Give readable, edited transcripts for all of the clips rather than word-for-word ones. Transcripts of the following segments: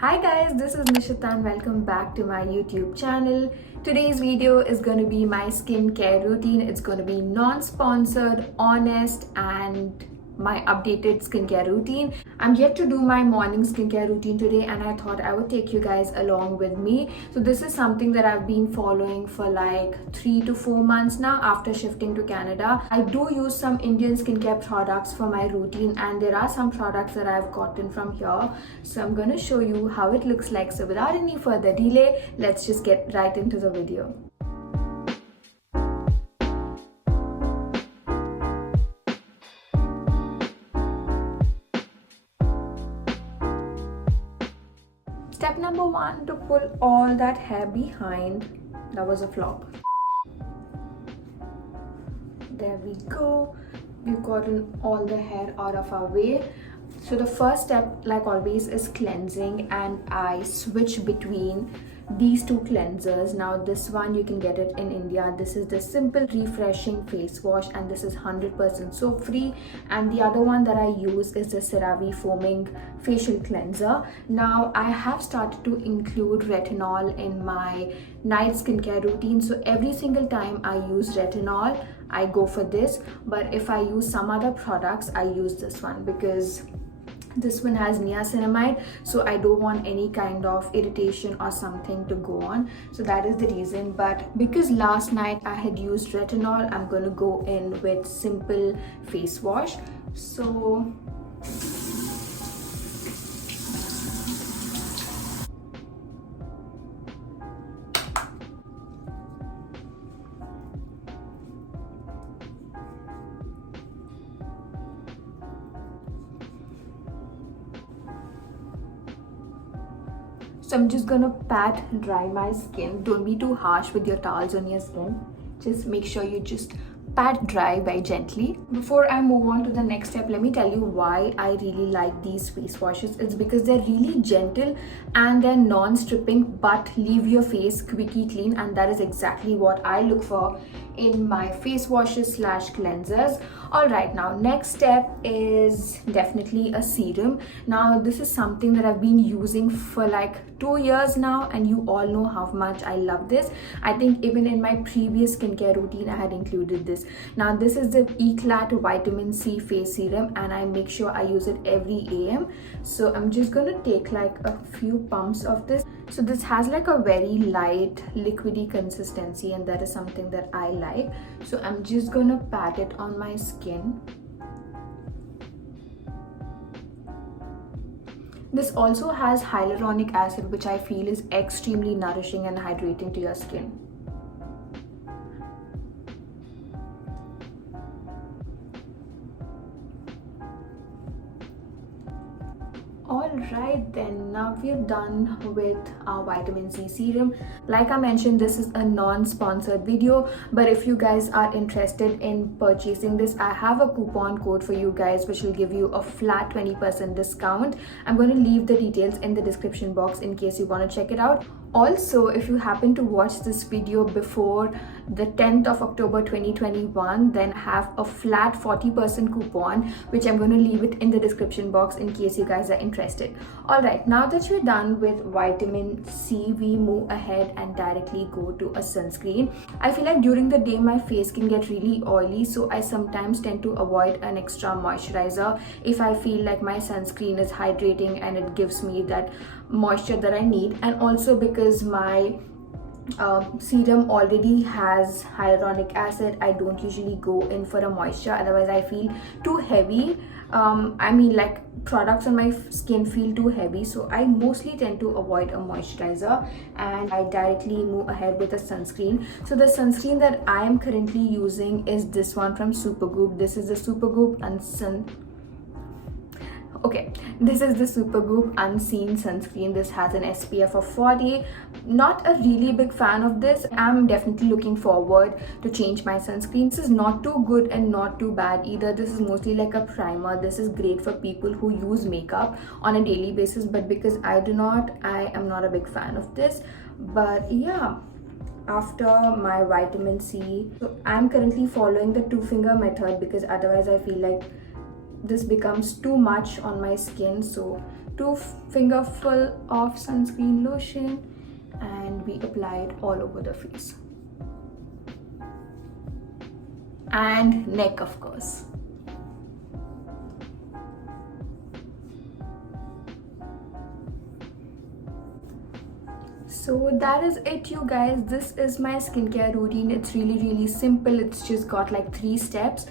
Hi guys, this is Nishita and welcome back to my YouTube channel. Today's video is going to be my skincare routine. It's going to be non-sponsored, honest and my updated skincare routine. I'm yet to do my morning skincare routine today and I thought I would take you guys along with me. So this is something that I've been following for like 3 to 4 months now after shifting to Canada. I do use some Indian skincare products for my routine and there are some products that I've gotten from here. So I'm going to show you how it looks like. So without any further delay, let's just get right into the video. Step number 1, to pull all that hair behind. That was a flop. There we go. We've gotten all the hair out of our way. So the first step, like always, is cleansing, and I switch between these two cleansers. Now this one you can get it in India. This is the Simple Refreshing Face Wash and this is 100% soap free, and the other one that I use is the CeraVe Foaming Facial Cleanser. Now I have started to include retinol in my night skincare routine, so every single time I use retinol I go for this, but if I use some other products I use this one because this one has niacinamide, so I don't want any kind of irritation or something to go on. So that is the reason. But because last night I had used retinol, I'm going to go in with Simple Face Wash. So I'm just gonna pat dry my skin. Don't be too harsh with your towels on your skin. Just make sure you just pat dry very gently. Before I move on to the next step, let me tell you why I really like these face washes. It's because they're really gentle and they're non-stripping but leave your face squeaky clean, and that is exactly what I look for in my face washes slash cleansers. Alright, now next step is definitely a serum. Now this is something that I've been using for like 2 years now and you all know how much I love this. I think even in my previous skincare routine I had included this. Now this is the Eclat Vitamin C Face Serum and I make sure I use it every AM. So I'm just gonna take like a few pumps of this. So this has like a very light liquidy consistency and that is something that I like. So I'm just gonna pat it on my skin. This also has hyaluronic acid, which I feel is extremely nourishing and hydrating to your skin. Alright then, now we're done with our vitamin C serum. Like I mentioned, this is a non-sponsored video, but if you guys are interested in purchasing this, I have a coupon code for you guys which will give you a flat 20% discount. I'm going to leave the details in the description box in case you want to check it out. Also, if you happen to watch this video before the 10th of October 2021, then have a flat 40% coupon, which I'm going to leave it in the description box in case you guys are interested. Alright, now that we're done with vitamin C, we move ahead and directly go to a sunscreen. I feel like during the day my face can get really oily, so I sometimes tend to avoid an extra moisturizer if I feel like my sunscreen is hydrating and it gives me that moisture that I need, and also because my serum already has hyaluronic acid, I don't usually go in for a moisture, otherwise I feel too heavy. I mean, like, products on my skin feel too heavy, so I mostly tend to avoid a moisturizer and I directly move ahead with a sunscreen. So the sunscreen that I am currently using is this one from Supergoop. This is the Supergoop This is the Supergoop Unseen Sunscreen. This has an SPF of 40. Not a really big fan of this. I'm definitely looking forward to change my sunscreen. This is not too good and not too bad either. This is mostly like a primer. This is great for people who use makeup on a daily basis, but because I do not, I am not a big fan of this. But yeah, after my vitamin C, so I'm currently following the 2-finger method because otherwise I feel like this becomes too much on my skin. So 2 fingerful of sunscreen lotion, and we apply it all over the face and neck, of course. So that is it, you guys. This is my skincare routine. It's really simple. It's just got like 3 steps.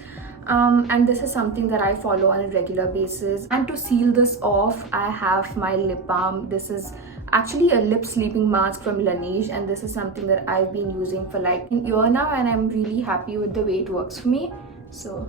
And this is something that I follow on a regular basis. And to seal this off, I have my lip balm. This is actually a lip sleeping mask from Laneige, and this is something that I've been using for like a year now, and I'm really happy with the way it works for me. So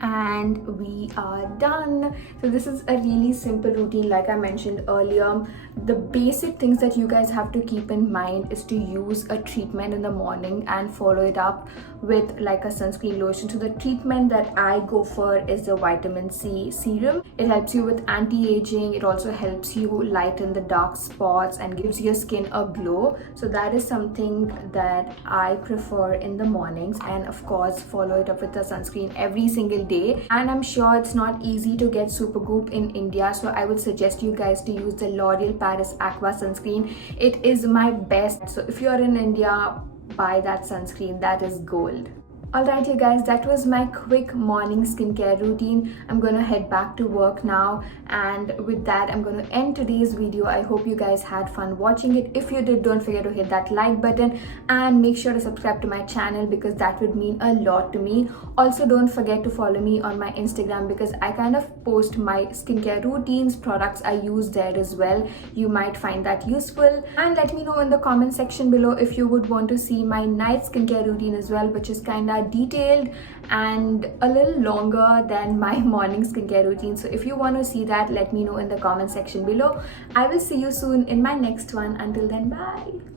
and we are done. So this is a really simple routine. Like I mentioned earlier, the basic things that you guys have to keep in mind is to use a treatment in the morning and follow it up with like a sunscreen lotion. So the treatment that I go for is the vitamin C serum. It helps you with anti-aging. It also helps you lighten the dark spots and gives your skin a glow. So that is something that I prefer in the mornings, and of course follow it up with the sunscreen every single day. And I'm sure it's not easy to get Supergoop in India, so I would suggest you guys to use the L'Oreal Paris Aqua sunscreen. It is my best. So if you're in India, buy that sunscreen. That is gold. Alright you guys, that was my quick morning skincare routine. I'm gonna head back to work now, and with that I'm gonna end today's video. I hope you guys had fun watching it. If you did, don't forget to hit that like button and make sure to subscribe to my channel, because that would mean a lot to me. Also, don't forget to follow me on my Instagram, because I kind of post my skincare routines, products I use there as well. You might find that useful. And let me know in the comment section below if you would want to see my night skincare routine as well, which is kinda detailed and a little longer than my morning skincare routine. So if you want to see that, let me know in the comment section below. I will see you soon in my next one. Until then, bye.